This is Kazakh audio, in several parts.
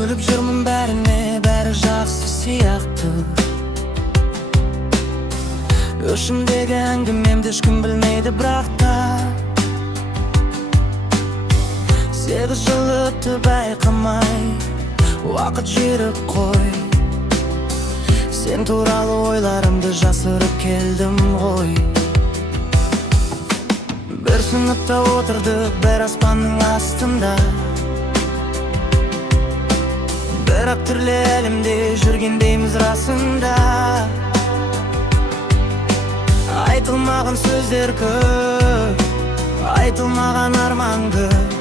Күліп жүрмін бәріне, бәрі жақсы сияқты. Өшімдегі әңгімемді ешкім білмейді бірақ та. 8 жыл өтті байқамай, уақыт жүріп қой. Сен туралы ойларымды жасырып келдім ғой. Бір сыныпта отырдық, бір аспанның астында. Бірақ түрлі әлемде жүргендейміз расында. Айтылмаған сөздер көп, айтылмаған арман көп.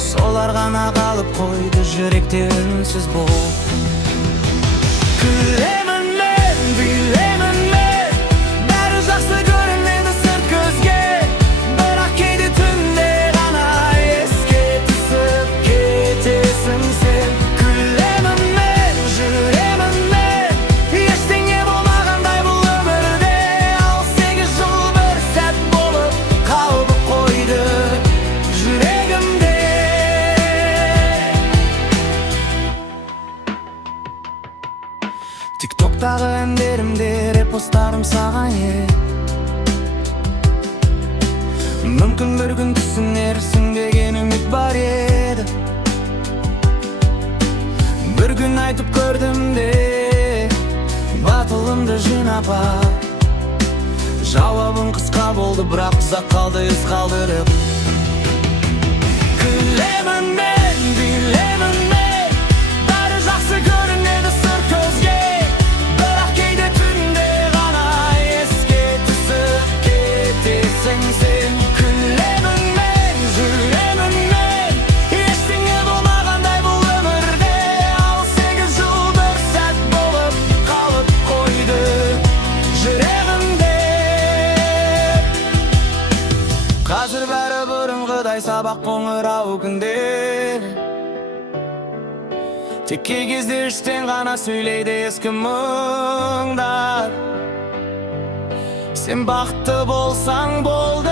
Солар ғана қалып қойды жүректе үнсіз болып. Күлемін мен, билемін мен, бәрі жақсы көрінеді сырт көзге. Бірақ кейде түнде ғана еске түсіп кетесің сен. Күлемін мен, жүремін мен, ештеңе болмағандай бұл өмірде. Ал 8 жыл бір сәт болып қалып қойды жүрегімде. Тиктоктағы әндерімде репостарым саған Мүмкін бір күн түсінерсің деген үміт бар еді. Бір күн айтып көрдім де батылымды жинап ап. Жауабым қысқа болды, бірақ ұзақ қалды із қалдырып. Күлемін мен, билемін мен, бәрі жақсы көрінеді сырт көзге. Бірақ кейде түнде ғана еске түсіп кетесің сен. Күлемін мен, жүремін мен, ештеңе болмағандай бұл өмірде. Ал 8 жыл бір сәт болып қалып қойды жүрегімде. Қазір бәрі бұрынғыдай сабақ қоңырау күндер. Тек кей кезде іштен ғана сөйлейді ескі мұңдар. Сен бақытты болсаң болды.